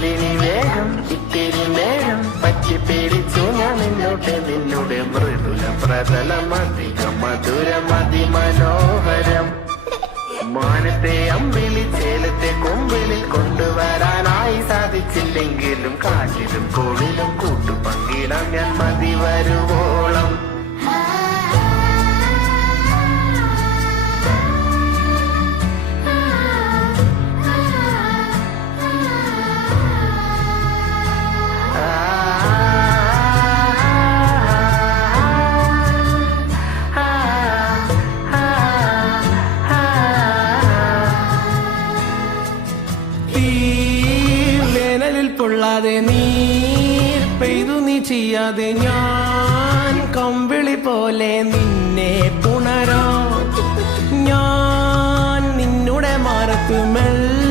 ചൊല്ലിനി വേഗം ഇത്തിരി നേരം പറ്റി പേടിച്ചു ഞാൻ നിന്നോട് മൃദുല പ്രതലം അധികം മധുരം അതിമനോഹരം. മാനത്തെ അമ്പിളി ചേലത്തെ കൊമ്പിളിൽ കൊണ്ടുവരാനായി സാധിച്ചില്ലെങ്കിലും കാറ്റിലും കോളിലും കൂട്ടുപങ്കിടാം ഞാൻ മതി വരുവോളം. പൊള്ളാതെ നീർ പെയ്തു നീ ചെയ്യാതെ ഞാൻ കമ്പിളി പോലെ നിന്നെ പുണരോ. ഞാൻ നിന്നുടെ മാറത്തു മെല്ലെ